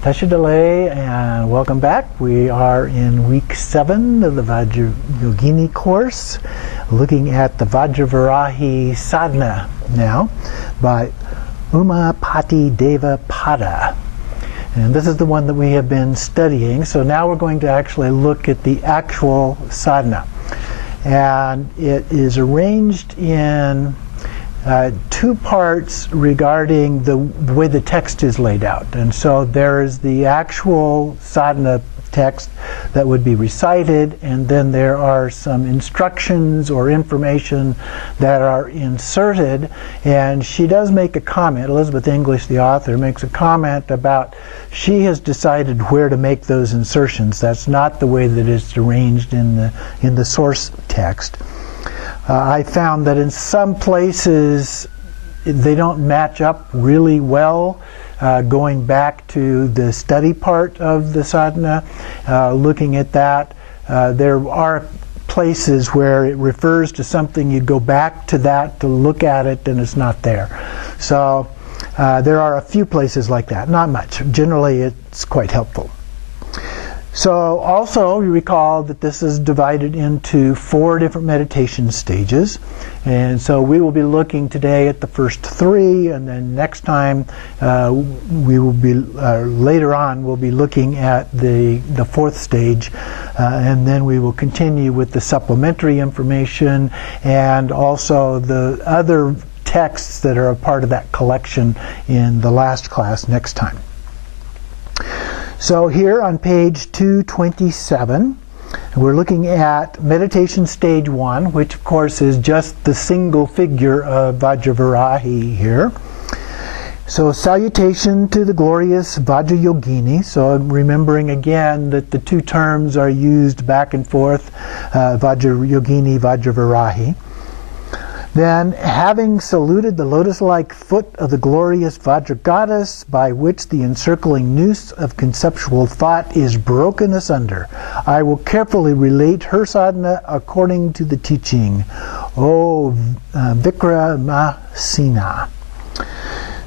Tashidale, and welcome back. We are in week 7 of the Vajrayogini course, looking at the Vajravarahi Sadhana now by Umapati Deva Pada. And this is the one that we have been studying, so now we're going to actually look at the actual sadhana. And it is arranged in two parts regarding the way the text is laid out. And so there is the actual sadhana text that would be recited, and then there are some instructions or information that are inserted. And she does make a comment, Elizabeth English, the author, makes a comment about she has decided where to make those insertions. That's not the way that it's arranged in the source text. I found that in some places they don't match up really well. Going back to the study part of the sadhana, looking at that, there are places where it refers to something, you go back to that to look at it, and it's not there. So there are a few places like that, not much. Generally it's quite helpful. So also you recall that this is divided into 4 different meditation stages, and so we will be looking today at the first 3, and then next time we will be later on we'll be looking at the 4th stage, and then we will continue with the supplementary information and also the other texts that are a part of that collection in the last class next time. So here on page 227, we're looking at meditation stage 1, which of course is just the single figure of Vajravarahi here. So salutation to the glorious Vajrayogini. So remembering again that the 2 terms are used back and forth, Vajrayogini, Vajravarahi. Then, having saluted the lotus-like foot of the glorious Vajra goddess, by which the encircling noose of conceptual thought is broken asunder, I will carefully relate her sadhana according to the teaching. O Vikramasena.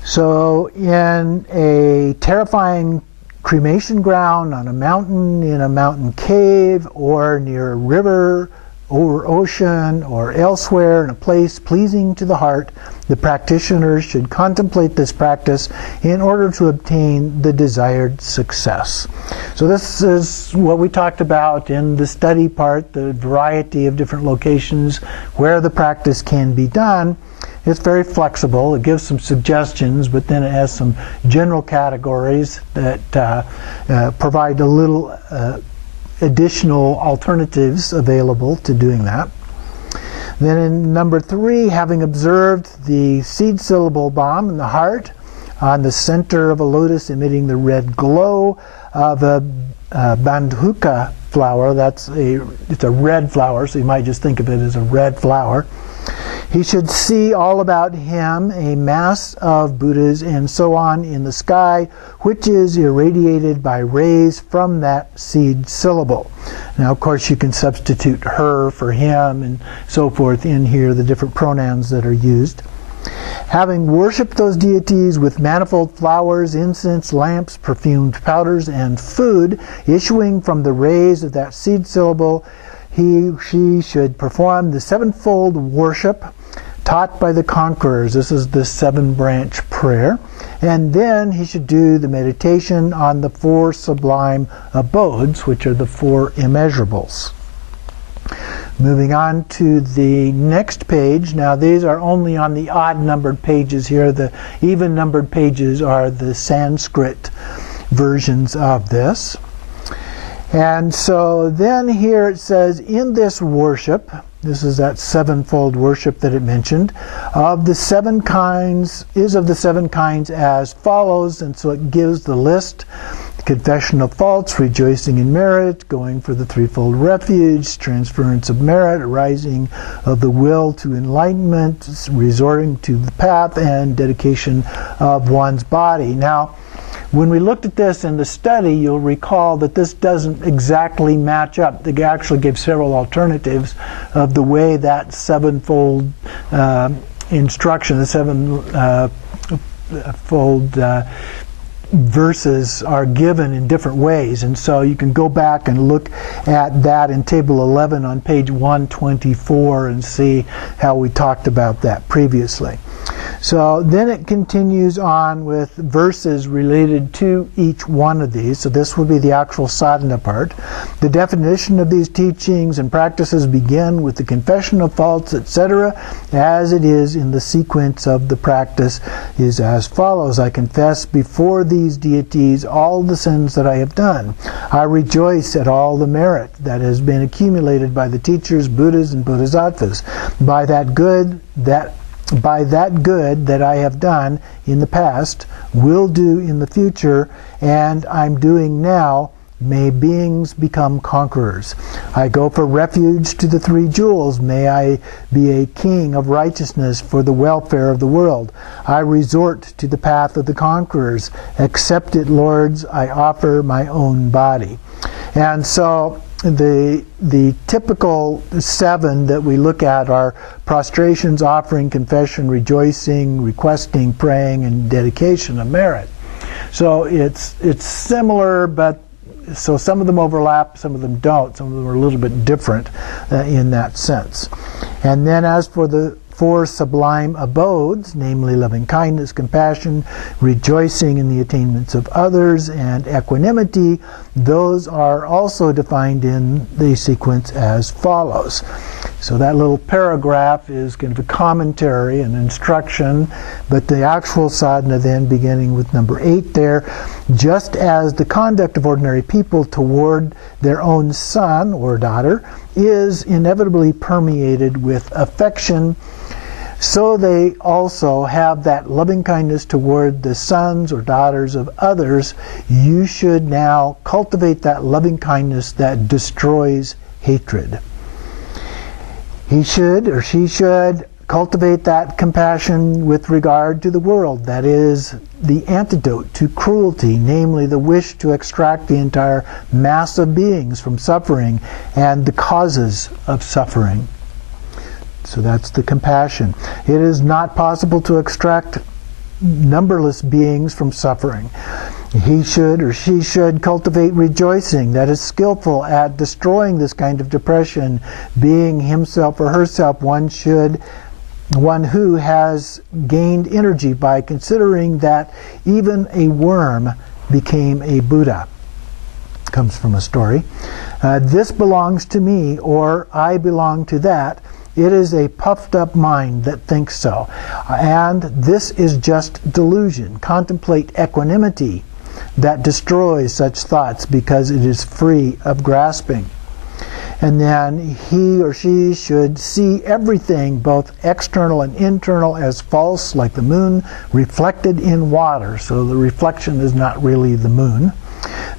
So, in a terrifying cremation ground, on a mountain, in a mountain cave, or near a river, or ocean, or elsewhere in a place pleasing to the heart, the practitioner should contemplate this practice in order to obtain the desired success. So this is what we talked about in the study part, the variety of different locations where the practice can be done. It's very flexible. It gives some suggestions, but then it has some general categories that provide a little additional alternatives available to doing that. Then in number 3, having observed the seed syllable bomb in the heart on the center of a lotus emitting the red glow of a bandhuka flower, it's a red flower, so you might just think of it as a red flower. He should see all about him a mass of Buddhas and so on in the sky, which is irradiated by rays from that seed syllable. Now, of course, you can substitute her for him and so forth in here, the different pronouns that are used. Having worshipped those deities with manifold flowers, incense, lamps, perfumed powders, and food issuing from the rays of that seed syllable, she should perform the 7-fold worship taught by the conquerors. This is the 7-branch prayer. And then he should do the meditation on the 4 sublime abodes, which are the 4 immeasurables. Moving on to the next page. Now these are only on the odd-numbered pages here. The even-numbered pages are the Sanskrit versions of this. And so then here it says, in this worship, this is that 7-fold worship that it mentioned, of the 7 kinds as follows, and so it gives the list: confession of faults, rejoicing in merit, going for the 3-fold refuge, transference of merit, arising of the will to enlightenment, resorting to the path, and dedication of one's body. Now, when we looked at this in the study, you'll recall that this doesn't exactly match up. They actually gave several alternatives of the way that 7-fold instruction, the 7-fold verses are given in different ways, and so you can go back and look at that in table 11 on page 124 and see how we talked about that previously. So then it continues on with verses related to each one of these. So this will be the actual sadhana part. The definition of these teachings and practices begin with the confession of faults, etc., as it is in the sequence of the practice is as follows. I confess before these deities all the sins that I have done. I rejoice at all the merit that has been accumulated by the teachers, Buddhas, and Bodhisattvas. By that good that I have done in the past, will do in the future, and I'm doing now, may beings become conquerors. I go for refuge to the three jewels. May I be a king of righteousness for the welfare of the world. I resort to the path of the conquerors. Accept it, lords. I offer my own body. And so the typical 7 that we look at are prostrations, offering, confession, rejoicing, requesting, praying, and dedication of merit. So it's similar, but so some of them overlap, some of them don't. Some of them are a little bit different in that sense. And then as for the 4 sublime abodes, namely loving kindness, compassion, rejoicing in the attainments of others, and equanimity, those are also defined in the sequence as follows. So that little paragraph is kind of a commentary, an instruction, but the actual sadhana then beginning with number 8 there, just as the conduct of ordinary people toward their own son or daughter is inevitably permeated with affection, so they also have that loving kindness toward the sons or daughters of others. You should now cultivate that loving kindness that destroys hatred. He should, or she should, cultivate that compassion with regard to the world. That is the antidote to cruelty, namely the wish to extract the entire mass of beings from suffering and the causes of suffering. So that's the compassion. It is not possible to extract numberless beings from suffering. He should or she should cultivate rejoicing, that is skillful at destroying this kind of depression, being himself or herself one who has gained energy by considering that even a worm became a Buddha. Comes from a story. This belongs to me, or I belong to that. It is a puffed up mind that thinks so. And this is just delusion. Contemplate equanimity that destroys such thoughts because it is free of grasping. And then he or she should see everything, both external and internal, as false, like the moon reflected in water. So the reflection is not really the moon,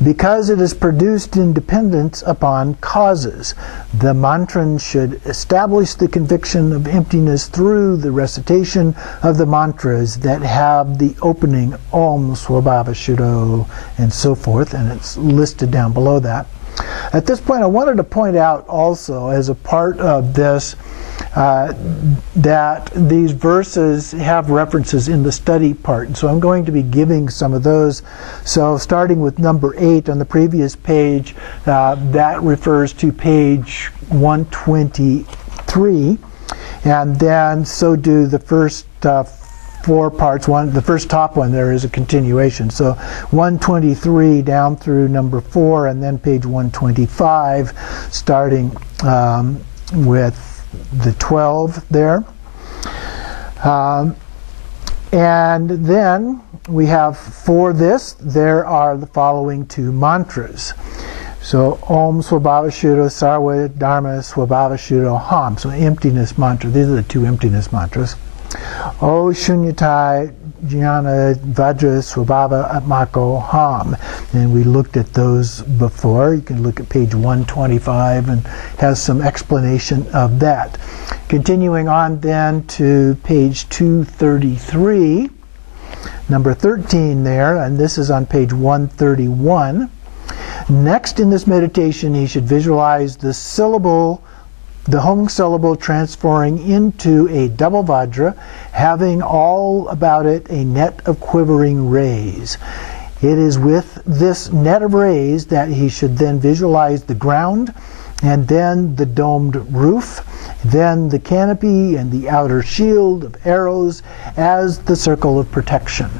because it is produced in dependence upon causes. The mantrans should establish the conviction of emptiness through the recitation of the mantras that have the opening Om Swabhava Shuddho and so forth, and it's listed down below that. At this point, I wanted to point out also, as a part of this, that these verses have references in the study part, and so I'm going to be giving some of those. So starting with number 8 on the previous page, that refers to page 123, and then so do the first 4 parts. The first top one there is a continuation. So 123 down through number 4, and then page 125, starting with the 12 there. And then we have, for this, there are the following 2 mantras. So Om Swabhava Shuddho Sarva Dharma Swabhava Shuddho Ham. So emptiness mantra. These are the 2 emptiness mantras. O Shunyatai Jnana Vajra Swabhava Atmako Ham. And we looked at those before. You can look at page 125 and has some explanation of that. Continuing on then to page 233, number 13 there, and this is on page 131. Next in this meditation, he should visualize the hung syllable transforming into a double vajra, having all about it a net of quivering rays. It is with this net of rays that he should then visualize the ground, and then the domed roof, then the canopy and the outer shield of arrows as the circle of protection.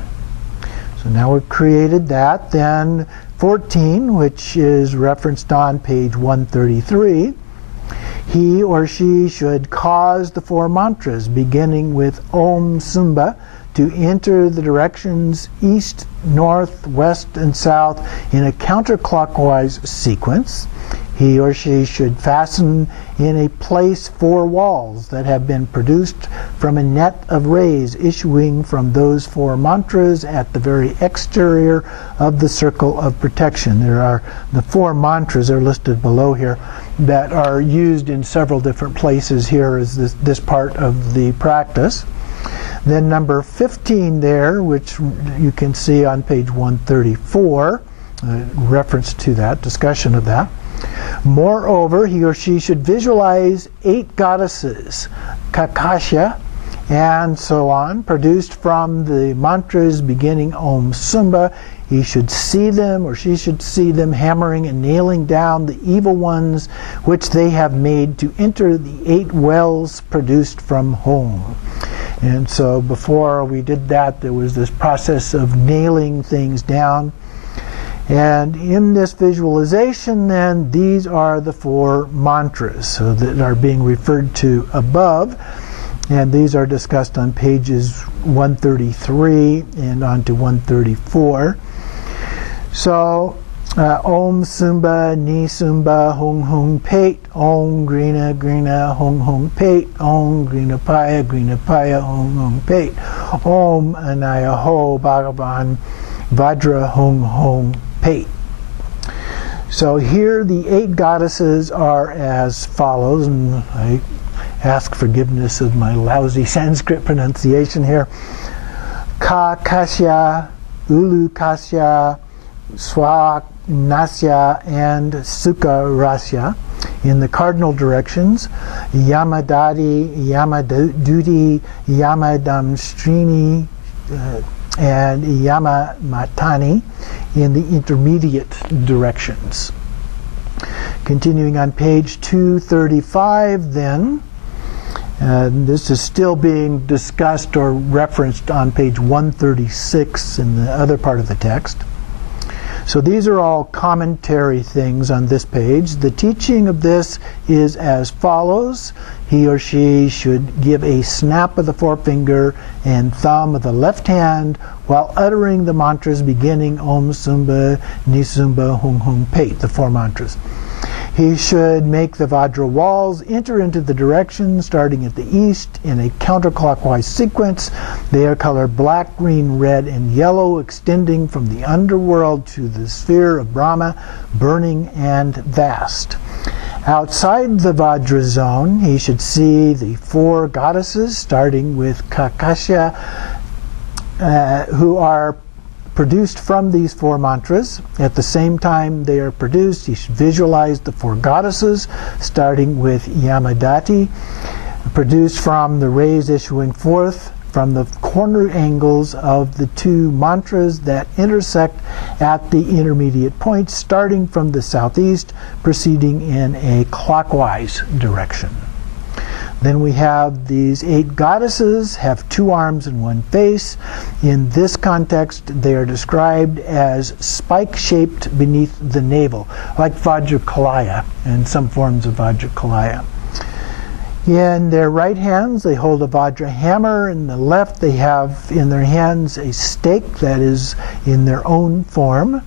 So now we've created that. Then 14, which is referenced on page 133, he or she should cause the 4 mantras, beginning with Om Sumba, to enter the directions east, north, west, and south in a counterclockwise sequence. He or she should fasten in a place 4 walls that have been produced from a net of rays issuing from those 4 mantras at the very exterior of the circle of protection. There are the 4 mantras are listed below here that are used in several different places here as this part of the practice. Then number 15 there, which you can see on page 134, reference to that, discussion of that. Moreover, he or she should visualize 8 goddesses, Kakasha, and so on, produced from the mantras beginning Om Sumba. He should see them, or she should see them, hammering and nailing down the evil ones which they have made to enter the 8 wells produced from home. And so before we did that, there was this process of nailing things down. And in this visualization, then, these are the 4 mantras so that are being referred to above. And these are discussed on pages 133 and on to 134. So, Om Sumba, Ni Sumba, Hung Hung Pate, Om Grina Grina, Hung Hung Pate, Om Grina Paya, Hung Hung Pate, Om Anaya Ho Bhagavan, Vajra Hung Hung Pate. So here the 8 goddesses are as follows, and I ask forgiveness of my lousy Sanskrit pronunciation here. Kakasya, Ulukasya, Swanasya, and Sukarasya in the cardinal directions, Yamadadi, Yamaduti, Yamadamstrini, and Yamamatani in the intermediate directions. Continuing on page 235 then, this is still being discussed or referenced on page 136 in the other part of the text. So these are all commentary things on this page. The teaching of this is as follows. He or she should give a snap of the forefinger and thumb of the left hand while uttering the mantras beginning Om Sumba, Ni Sumba, Hung Hung Pate, the 4 mantras. He should make the Vajra walls enter into the direction starting at the east in a counterclockwise sequence. They are colored black, green, red, and yellow, extending from the underworld to the sphere of Brahma, burning and vast. Outside the Vajra zone, he should see the 4 goddesses, starting with Kakasya, who are produced from these 4 mantras. At the same time they are produced, he should visualize the 4 goddesses, starting with Yamadati, produced from the rays issuing forth from the corner angles of the 2 mantras that intersect at the intermediate points, starting from the southeast, proceeding in a clockwise direction. Then we have these 8 goddesses, have 2 arms and 1 face. In this context, they are described as spike-shaped beneath the navel, like Vajrakalaya and some forms of Vajrakalaya. In their right hands, they hold a Vajra hammer. In the left, they have in their hands a stake that is in their own form.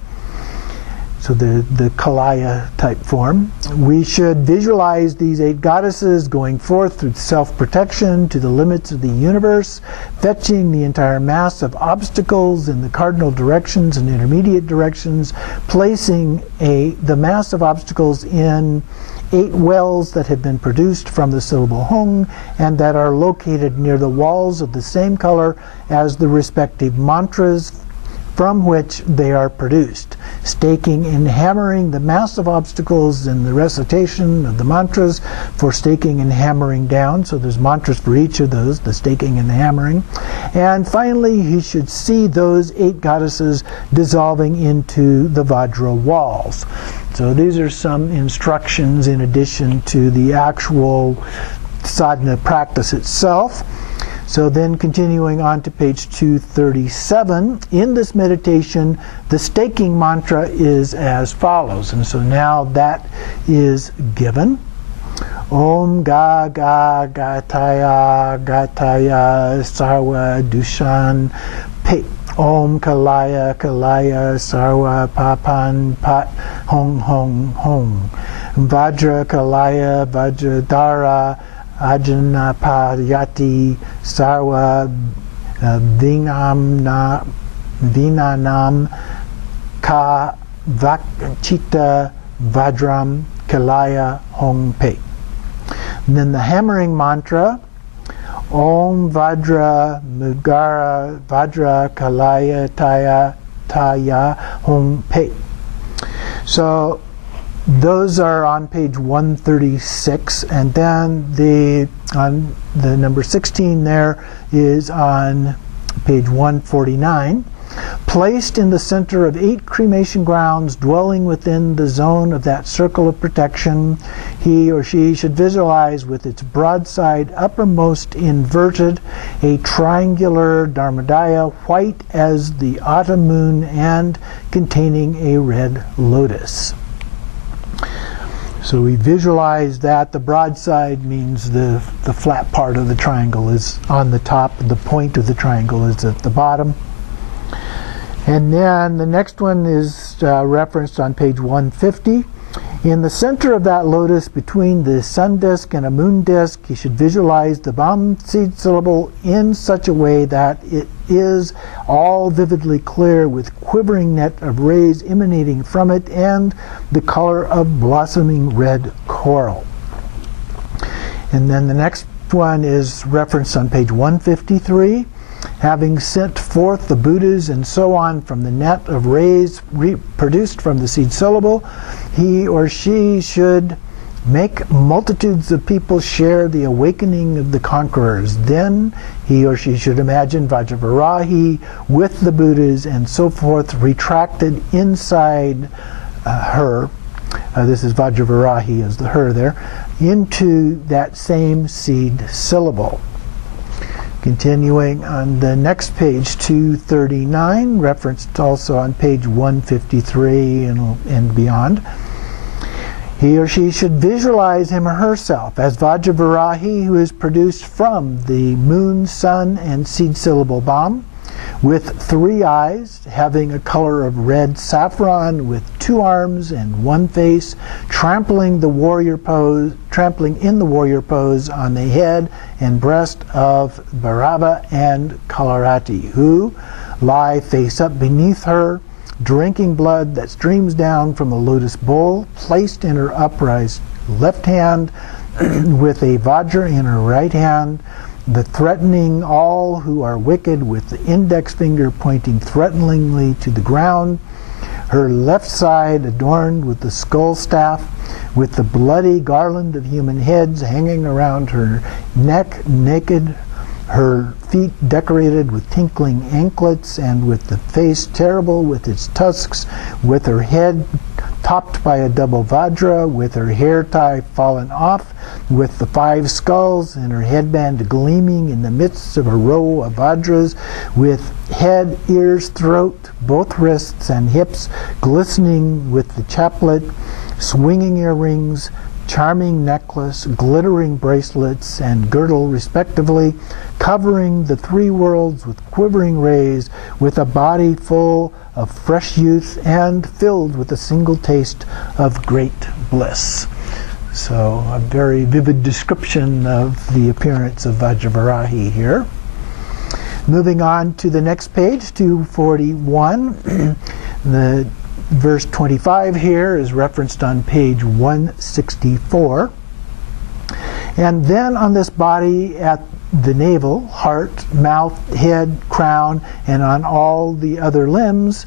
So the Kalaya type form. We should visualize these 8 goddesses going forth through self-protection to the limits of the universe, fetching the entire mass of obstacles in the cardinal directions and intermediate directions, placing the mass of obstacles in 8 wells that have been produced from the syllable Hung and that are located near the walls of the same color as the respective mantras from which they are produced. staking and hammering the massive obstacles in the recitation of the mantras for staking and hammering down. So there's mantras for each of those, the staking and the hammering. And finally, he should see those 8 goddesses dissolving into the Vajra walls. So these are some instructions in addition to the actual sadhana practice itself. So then continuing on to page 237, in this meditation, the staking mantra is as follows. And so now that is given. Om ga ga gataya gataya sarva dushan pe. Om kalaya kalaya sarva papan pat hong hong hong. Vajra kalaya vajradara Ajanapayati sarva vinanam ka vakchita vajram kalaya hong pe. And then the hammering mantra, Om Vajra Mugara Vajra kalaya taya hong pe. So those are on page 136, and then on the number 16 there is on page 149. Placed in the center of 8 cremation grounds dwelling within the zone of that circle of protection, he or she should visualize with its broadside uppermost inverted a triangular dharmadaya white as the autumn moon and containing a red lotus. So we visualize that. The broadside means the flat part of the triangle is on the top, the point of the triangle is at the bottom. And then the next one is referenced on page 150. In the center of that lotus, between the sun disk and a moon disk, you should visualize the Vam seed syllable in such a way that it is all vividly clear with quivering net of rays emanating from it and the color of blossoming red coral. And then the next one is referenced on page 153. Having sent forth the Buddhas and so on from the net of rays produced from the seed syllable, he or she should make multitudes of people share the awakening of the conquerors. Then he or she should imagine Vajravarahi with the Buddhas and so forth retracted inside her. This is Vajravarahi as the her there, into that same seed syllable. Continuing on the next page, 239, referenced also on page 153 and beyond. He or she should visualize him or herself as Vajravarahi, who is produced from the moon, sun, and seed syllable Vam, with 3 eyes, having a color of red saffron, with 2 arms and 1 face, trampling in the warrior pose on the head and breast of Bhairava and Kalarati, who lie face up beneath her, drinking blood that streams down from a lotus bowl, placed in her upraised left hand, with a vajra in her right hand, the threatening all who are wicked with the index finger pointing threateningly to the ground, her left side adorned with the skull staff, with the bloody garland of human heads hanging around her neck naked, her feet decorated with tinkling anklets, and with the face terrible with its tusks, with her head topped by a double vajra, with her hair tie fallen off, with the 5 skulls and her headband gleaming in the midst of a row of vajras, with head, ears, throat, both wrists and hips glistening with the chaplet, swinging earrings, charming necklace, glittering bracelets, and girdle respectively, covering the 3 worlds with quivering rays, with a body full of fresh youth and filled with a single taste of great bliss. So a very vivid description of the appearance of Vajravarahi here. Moving on to the next page, 241. The verse 25 here is referenced on page 164. And then on this body at the navel, heart, mouth, head, crown, and on all the other limbs,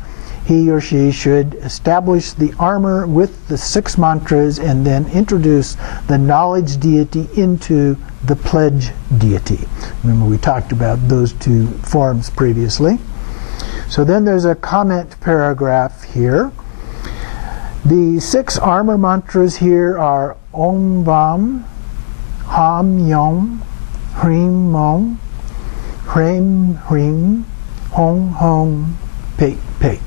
he or she should establish the armor with the 6 mantras and then introduce the knowledge deity into the pledge deity. Remember, we talked about those 2 forms previously. So then there's a comment paragraph here. The 6 armor mantras here are Om Vam, Ham Yom, Hrim Mom, Hrim Hrim, Hong Hong, Pe Pe.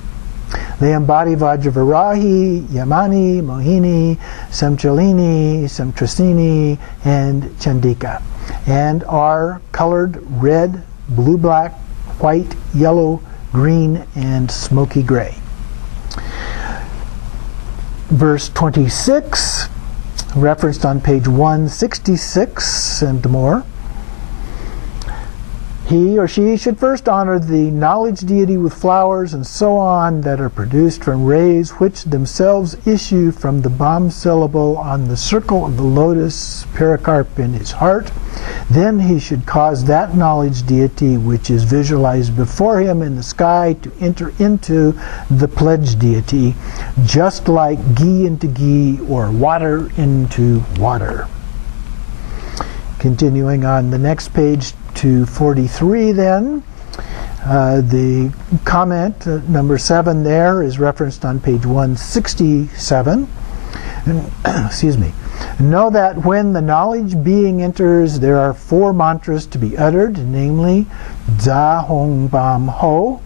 They embody Vajravarahi, Yamani, Mohini, Samchalini, Samtrasini, and Chandika, and are colored red, blue, black, white, yellow, green, and smoky gray. Verse 26, referenced on page 166 and more. He or she should first honor the knowledge deity with flowers and so on that are produced from rays which themselves issue from the Bam syllable on the circle of the lotus pericarp in his heart. Then he should cause that knowledge deity which is visualized before him in the sky to enter into the pledge deity, just like ghee into ghee or water into water. Continuing on the next page to 43 then, the comment number 7 there is referenced on page 167. Excuse me. Know that when the knowledge being enters, there are 4 mantras to be uttered, namely Za Hong Bam Ho.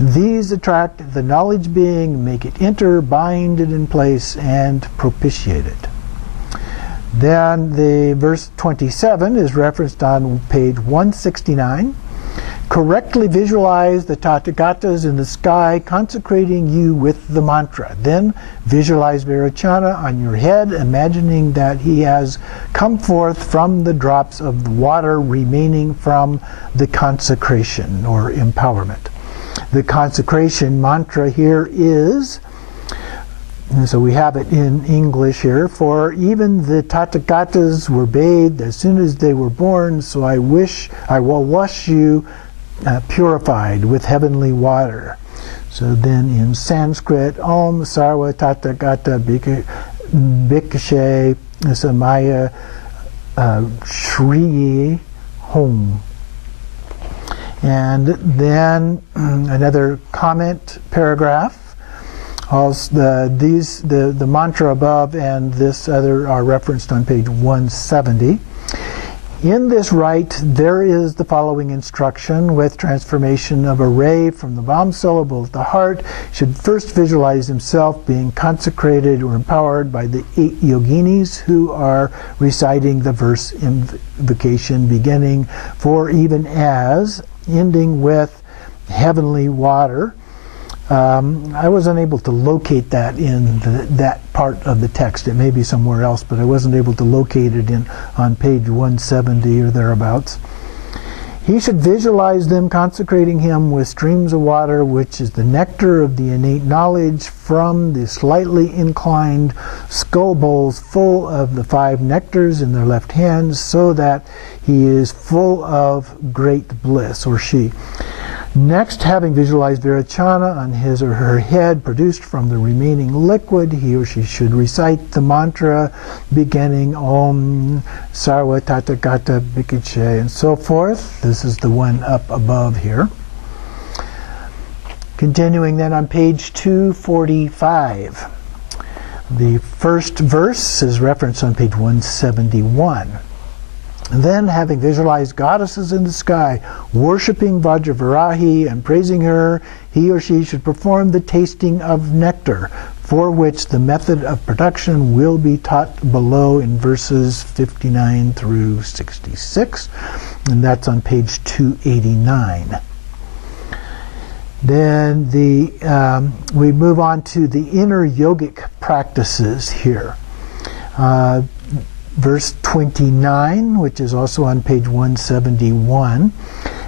These attract the knowledge being, make it enter, bind it in place, and propitiate it. Then the verse 27 is referenced on page 169. Correctly visualize the Tathagatas in the sky, consecrating you with the mantra. Then visualize Vairocana on your head, imagining that he has come forth from the drops of the water remaining from the consecration or empowerment. The consecration mantra here is, and so we have it in English here, for even the Tathagatas were bathed as soon as they were born, so I will wash you purified with heavenly water. So then in Sanskrit, Om Sarva Tathagata Bhikshe Samaya Shriyi Hom. And then another comment paragraph. Also, the mantra above and this other are referenced on page 170. In this rite, there is the following instruction with transformation of a ray from the Vam syllable of the heart. Should first visualize himself being consecrated or empowered by the 8 yoginis who are reciting the verse invocation beginning for even as, ending with heavenly water. I was unable to locate that in that part of the text. It may be somewhere else, but I wasn't able to locate it on page 170 or thereabouts. He should visualize them consecrating him with streams of water, which is the nectar of the innate knowledge from the slightly inclined skull bowls full of the 5 nectars in their left hands, so that he is full of great bliss, or she. Next, having visualized Vairocana on his or her head produced from the remaining liquid, he or she should recite the mantra beginning Om Sarva Tathagata Bhikshe and so forth. This is the one up above here. Continuing then on page 245. The first verse is referenced on page 171. And then, having visualized goddesses in the sky, worshipping Vajravarahi and praising her, he or she should perform the tasting of nectar, for which the method of production will be taught below in verses 59 through 66, and that's on page 289. Then we move on to the inner yogic practices here. Verse 29, which is also on page 171,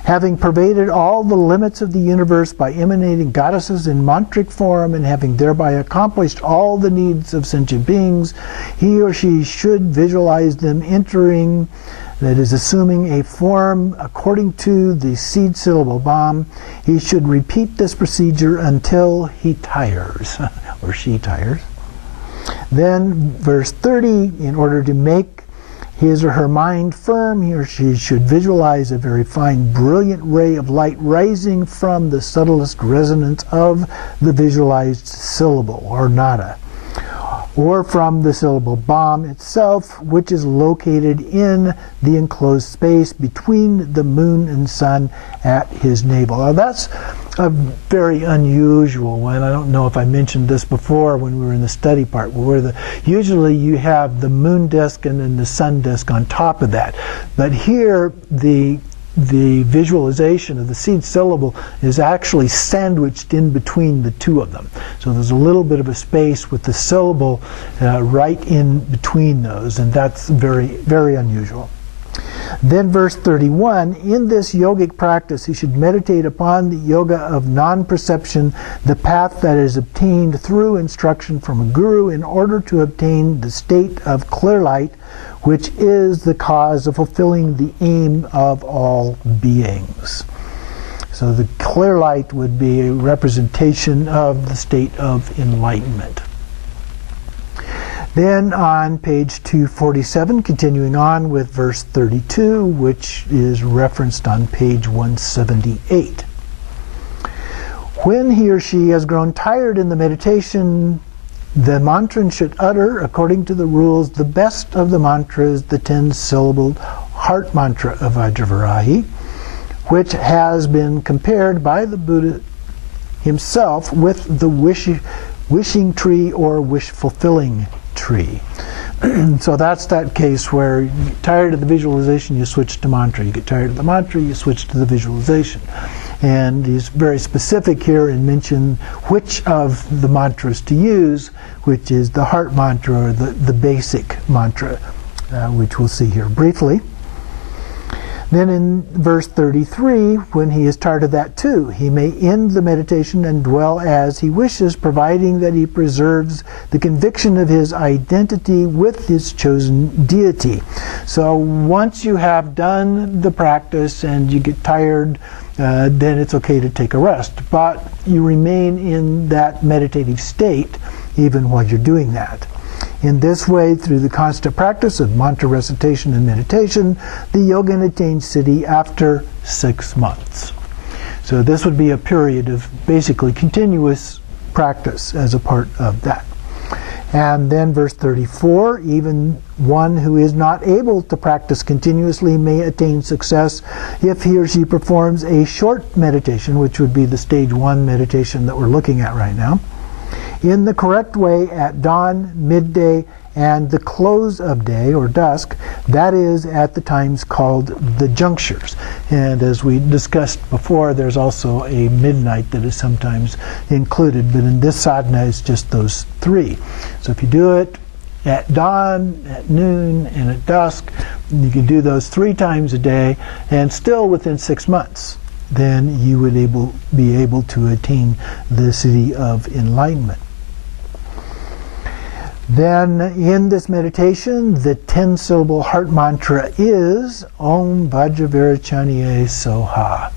having pervaded all the limits of the universe by emanating goddesses in mantric form and having thereby accomplished all the needs of sentient beings, he or she should visualize them entering that is assuming a form according to the seed syllable BAM. He should repeat this procedure until he tires, or she tires. Then verse 30, in order to make his or her mind firm, he or she should visualize a very fine, brilliant ray of light rising from the subtlest resonance of the visualized syllable, or nada, or from the syllable BAM itself, which is located in the enclosed space between the moon and sun at his navel. Now that's a very unusual one. I don't know if I mentioned this before when we were in the study part, where usually you have the moon disk and then the sun disk on top of that. But here the visualization of the seed syllable is actually sandwiched in between the two of them. So there's a little bit of a space with the syllable right in between those, and that's very, very unusual. Then verse 31, in this yogic practice he should meditate upon the yoga of non-perception, the path that is obtained through instruction from a guru in order to obtain the state of clear light, which is the cause of fulfilling the aim of all beings. So the clear light would be a representation of the state of enlightenment. Then on page 247, continuing on with verse 32, which is referenced on page 178. When he or she has grown tired in the meditation, the mantra should utter, according to the rules, the best of the mantras, the 10-syllabled heart mantra of Vajravarahi, which has been compared by the Buddha himself with the wishing tree or wish-fulfilling tree. So that's that case where you get tired of the visualization, you switch to mantra. You get tired of the mantra, you switch to the visualization. And he's very specific here and mentioned which of the mantras to use, which is the heart mantra or the basic mantra, which we'll see here briefly. Then in verse 33, when he is tired of that too, he may end the meditation and dwell as he wishes, providing that he preserves the conviction of his identity with his chosen deity. So once you have done the practice and you get tired, then it's okay to take a rest. But you remain in that meditative state even while you're doing that. In this way, through the constant practice of mantra recitation and meditation, the yogin attains siddhi after 6 months. So this would be a period of basically continuous practice as a part of that. And then verse 34, even one who is not able to practice continuously may attain success if he or she performs a short meditation, which would be the stage 1 meditation that we're looking at right now, in the correct way at dawn, midday, and the close of day or dusk, that is at the times called the junctures. And as we discussed before, there's also a midnight that is sometimes included, but in this sadhana it's just those 3. So if you do it at dawn, at noon, and at dusk, you can do those 3 times a day, and still within 6 months, then you would be able to attain the siddhi of enlightenment. Then in this meditation, the 10-syllable heart mantra is Om Vajrayogini Soha.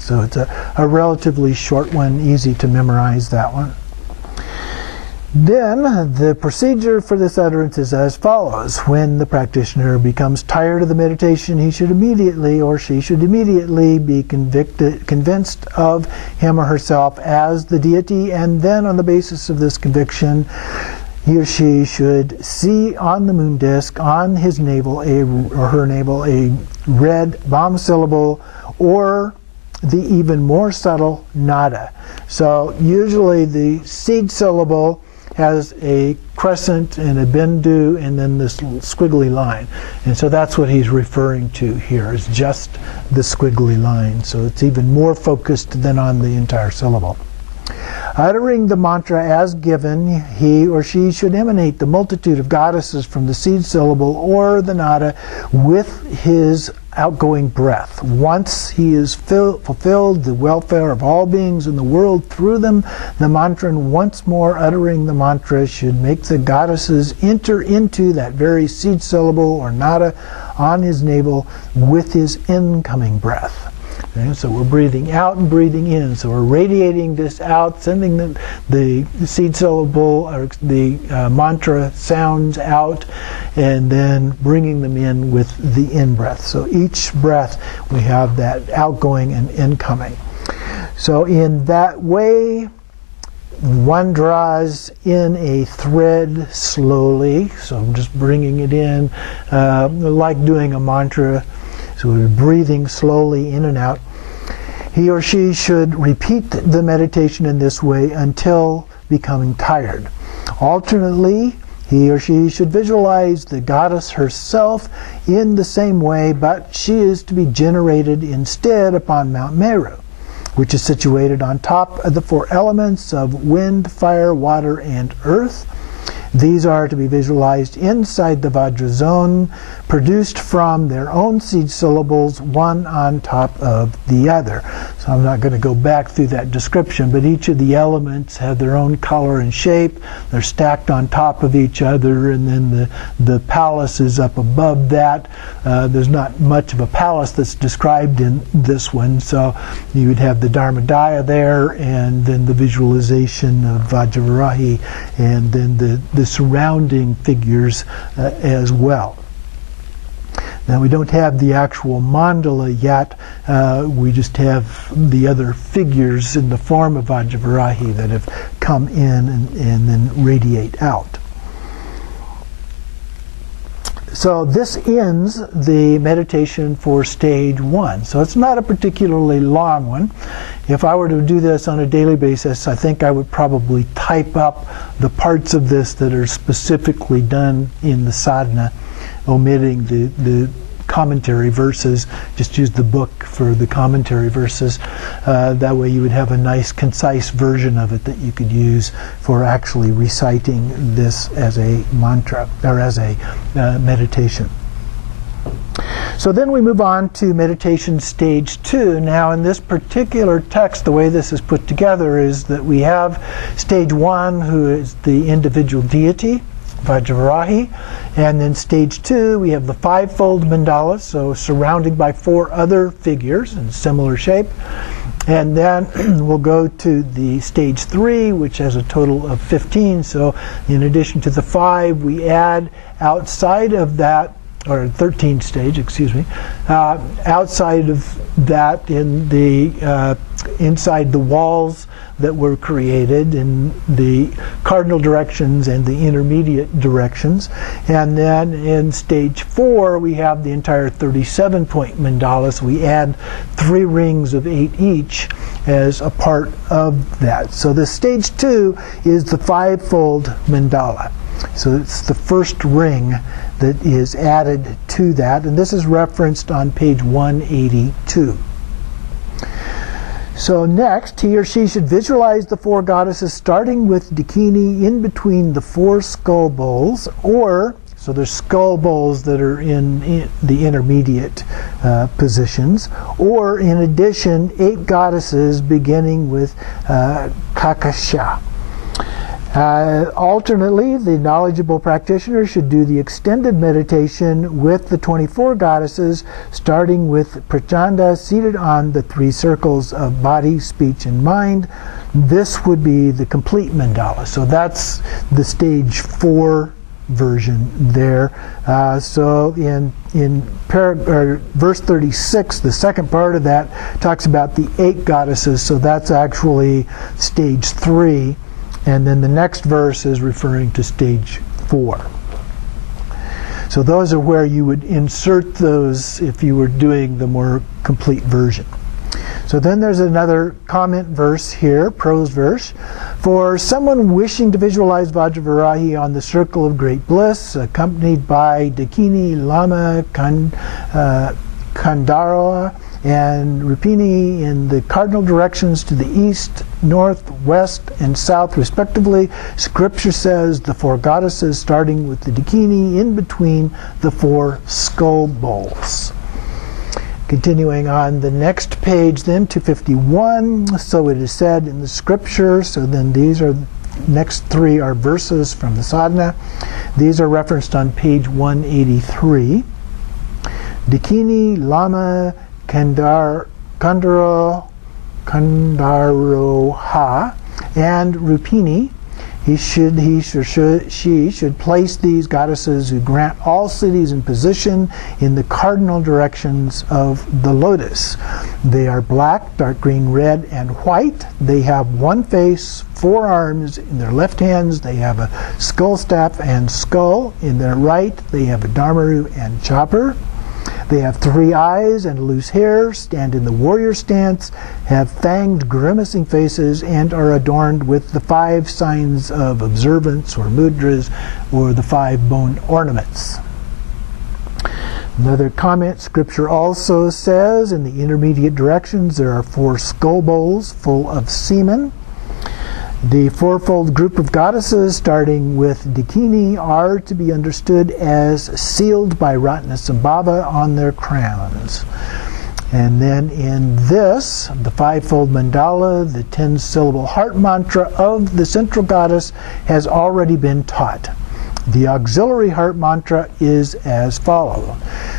So it's a relatively short one, easy to memorize that one. Then the procedure for this utterance is as follows. When the practitioner becomes tired of the meditation, he should immediately, or she should immediately be convinced of him or herself as the deity, and then on the basis of this conviction, he or she should see on the moon disk, on his navel or her navel, a red BAM syllable, or the even more subtle nada. So usually the seed syllable has a crescent and a bindu and then this squiggly line. And so that's what he's referring to here, is just the squiggly line. So it's even more focused than on the entire syllable. Uttering the mantra as given, he or she should emanate the multitude of goddesses from the seed syllable or the nada with his outgoing breath. Once he is fulfilled the welfare of all beings in the world through them, the mantra, and once more uttering the mantra, should make the goddesses enter into that very seed syllable or nada on his navel with his incoming breath. Okay, so we're breathing out and breathing in. So we're radiating this out, sending the seed syllable or the mantra sounds out, and then bringing them in with the in-breath. So each breath we have that outgoing and incoming. So in that way, one draws in a thread slowly. So I'm just bringing it in like doing a mantra. So we're breathing slowly in and out. He or she should repeat the meditation in this way until becoming tired. Alternately, he or she should visualize the goddess herself in the same way, but she is to be generated instead upon Mount Meru, which is situated on top of the four elements of wind, fire, water, and earth. These are to be visualized inside the Vajra zone, produced from their own seed syllables, one on top of the other. So I'm not going to go back through that description, but each of the elements have their own color and shape. They're stacked on top of each other, and then the palace is up above that. There's not much of a palace that's described in this one, so you would have the Dharmadaya there, and then the visualization of Vajravarahi, and then the surrounding figures as well. Now we don't have the actual mandala yet, we just have the other figures in the form of Vajravarahi that have come in and then radiate out. So this ends the meditation for stage 1. So it's not a particularly long one. If I were to do this on a daily basis, I think I would probably type up the parts of this that are specifically done in the sadhana, omitting the commentary verses. Just use the book for the commentary verses. That way you would have a nice concise version of it that you could use for actually reciting this as a mantra or as a meditation. So then we move on to meditation stage 2. Now in this particular text, the way this is put together is that we have stage 1, who is the individual deity, Vajravarahi, and then stage 2 we have the fivefold mandala, so surrounded by 4 other figures in similar shape. And then we'll go to the stage 3, which has a total of 15. So in addition to the 5, we add outside of that, or 13th stage, excuse me, outside of that in the inside the walls that were created in the cardinal directions and the intermediate directions. And then in stage 4 we have the entire 37-point mandala, so we add 3 rings of 8 each as a part of that. So the stage 2 is the fivefold mandala. So it's the first ring that is added to that, and this is referenced on page 182. So next, he or she should visualize the 4 goddesses starting with Dakini in between the 4 skull bowls, or, so there's skull bowls that are in the intermediate positions, or in addition, 8 goddesses beginning with Kakasha. Alternately, the knowledgeable practitioner should do the extended meditation with the 24 goddesses, starting with Prachanda seated on the 3 circles of body, speech, and mind. This would be the complete mandala. So that's the stage 4 version there. So in verse 36, the second part of that talks about the 8 goddesses. So that's actually stage 3. And then the next verse is referring to stage 4. So those are where you would insert those if you were doing the more complete version. So then there's another comment verse here, prose verse. For someone wishing to visualize Vajravarahi on the circle of great bliss, accompanied by Dakini, Lama, Kandara, and Rupini in the cardinal directions to the east, north, west, and south respectively, Scripture says the 4 goddesses starting with the Dakini in between the 4 skull bowls. Continuing on the next page then, 251, so it is said in the Scripture. So then these are, next 3 are verses from the sadhana. These are referenced on page 183. Dakini, Lama, Kandaroha, and Rupini. He or she should place these goddesses who grant all cities and position in the cardinal directions of the lotus. They are black, dark green, red, and white. They have one face, 4 arms. In their left hands they have a skull staff and skull. In their right they have a dharmaru and chopper. They have 3 eyes and loose hair, stand in the warrior stance, have fanged, grimacing faces, and are adorned with the 5 signs of observance, or mudras, or the 5 bone ornaments. Another comment, Scripture also says in the intermediate directions there are 4 skull bowls full of semen. The fourfold group of goddesses, starting with Dakini, are to be understood as sealed by Ratnasambhava on their crowns. And then in this, the 5-fold mandala, the 10-syllable heart mantra of the central goddess has already been taught. The auxiliary heart mantra is as follows.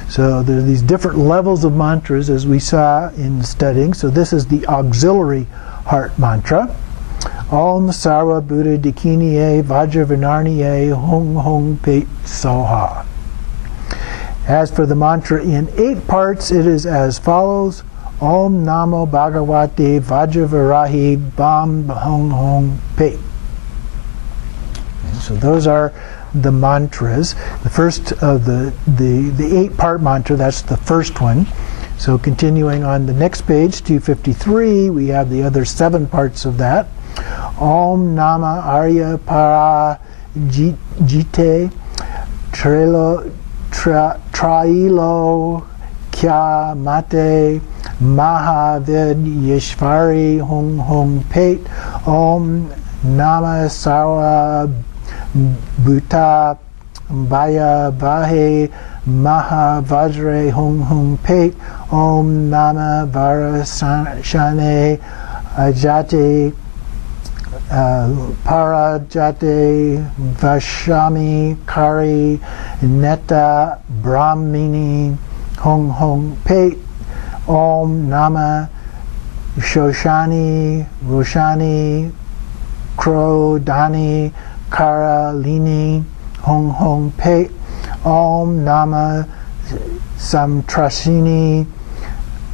So there are these different levels of mantras as we saw in studying. So this is the auxiliary heart mantra. Om Sarva Buddha Dakiniye Vajravarahi Hung Hung Pet Soha. As for the mantra in 8 parts, it is as follows. Om Namo Bhagavate Vajravarahi Bam Hung Hung Pet. So those are the mantras. The first of the 8-part mantra, that's the first one. So continuing on the next page, 253, we have the other 7 parts of that. Om Nama Arya Para Jite Trailo Kya Mate Mahavid Yeshvari Hung Hung Pet. Om Nama Sarva Bhuta Baya Vahe Maha Vajre Hung Hung Pet. Om Nama Varashane Ajate Parajate Vashami Kari Neta Brahmini Hung Hung Pet. Om Nama Shoshani Roshani Krodani Karalini Hung Hung Pet. Om Nama Samtrashini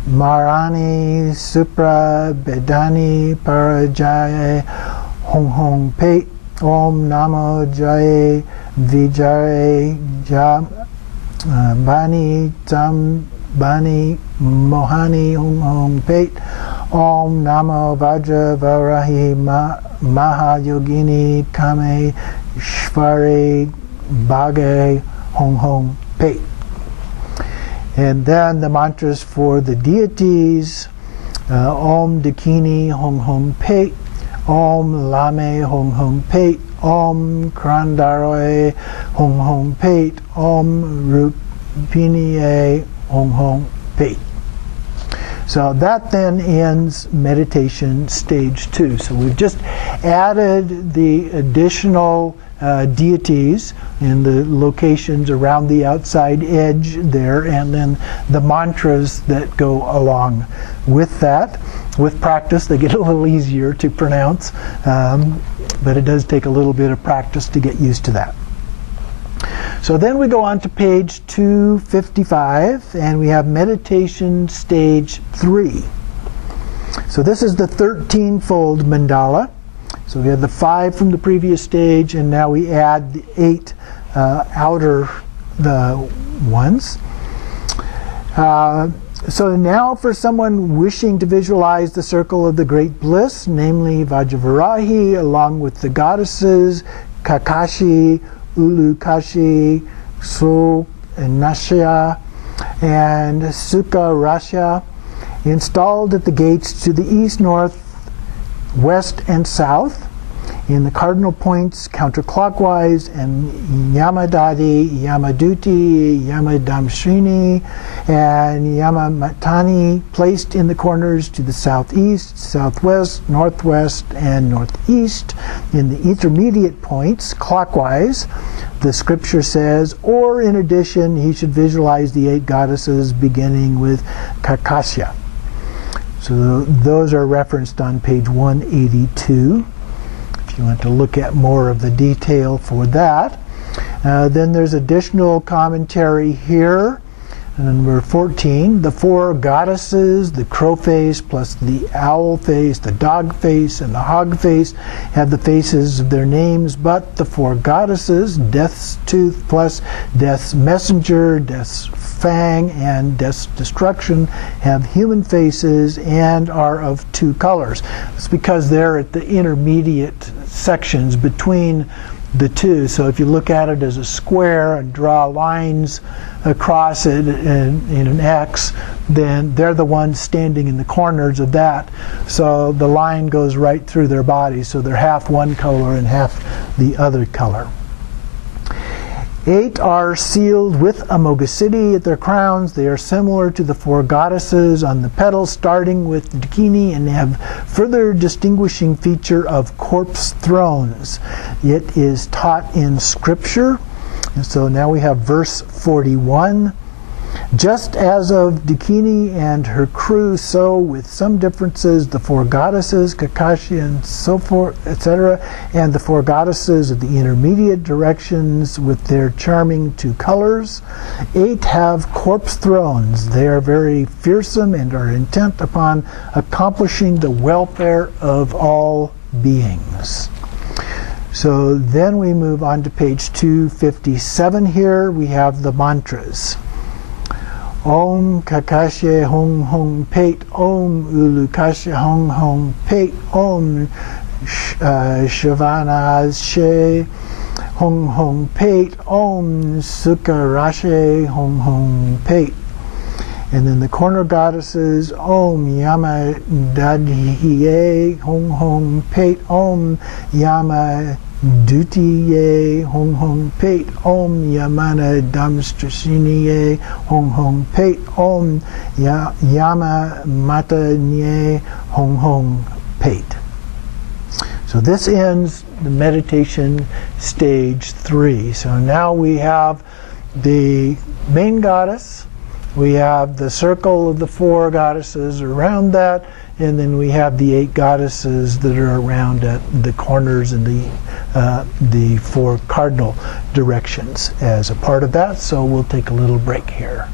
Marani Supra Bedani Parajaya Hung Hung Pet. Om Namo Jaya Vijaya Bani Tam Bani Mohani Hung Hung Pet. Om Namo Vajravarahi Mahayogini Kame Shvare Bhage Hung Hung Pet. And then the mantras for the deities. Om Dakini Hung Hung Pet. Om Lame Hung Hung Pet. Om Krandaroe Hung Hung Pet. Om Rupiniye Hung Hung Pet. So that then ends meditation stage 2. So we've just added the additional deities in the locations around the outside edge there, and then the mantras that go along with that. With practice, they get a little easier to pronounce, but it does take a little bit of practice to get used to that. So then we go on to page 255, and we have meditation stage 3. So this is the 13-fold mandala. So we had the 5 from the previous stage, and now we add the 8 outer ones. So now for someone wishing to visualize the circle of the great bliss, namely Vajravarahi, along with the goddesses Kakashi, Ulukashi, Nashya, and Sukarasya, installed at the gates to the east, north, west, and south, in the cardinal points counterclockwise, and Yamadadi, Yamaduti, Yamadamshrini, and Yamamatani placed in the corners to the southeast, southwest, northwest, and northeast. In the intermediate points clockwise, the scripture says, or in addition, he should visualize the 8 goddesses beginning with Kakasya. So those are referenced on page 182. If you want to look at more of the detail for that. Then there's additional commentary here. Number 14, the 4 goddesses, the crow face plus the owl face, the dog face, and the hog face have the faces of their names, but the 4 goddesses, Death's Tooth plus Death's Messenger, Death's Fang, and Death's Destruction, have human faces and are of 2 colors. It's because they're at the intermediate sections between the 2. So if you look at it as a square and draw lines across it in an X, then they're the ones standing in the corners of that. So the line goes right through their body, so they're half one color and half the other color. 8 are sealed with a Mogasiddhi at their crowns. They are similar to the 4 goddesses on the petals, starting with Dakini, and have further distinguishing feature of corpse thrones. It is taught in scripture. And so now we have verse 41. Just as of Dakini and her crew, so with some differences, the 4 goddesses, Kakashi and so forth, etc., and the 4 goddesses of the intermediate directions with their charming 2 colors. 8 have corpse thrones. They are very fearsome and are intent upon accomplishing the welfare of all beings. So then we move on to page 257 here. We have the mantras. Om Kakashe Hong Hong Pate, Om Ulukashe Hong Hong Pate, Om Shavanaz She Hong Hong Pate, Om Sukarashe Hong Hong Pate. And then the corner goddesses, Om Yama Dadhiye Hong Hong Pate, Om Yama Dutiye Hong Hong Pate, Om Yamana Damstrashiniye Hong Hong Pate, Om Yama Matanye Hong Hong Pate. So this ends the meditation stage 3. So now we have the main goddess, we have the circle of the 4 goddesses around that, and then we have the 8 goddesses that are around at the corners and the 4 cardinal directions as a part of that. So we'll take a little break here.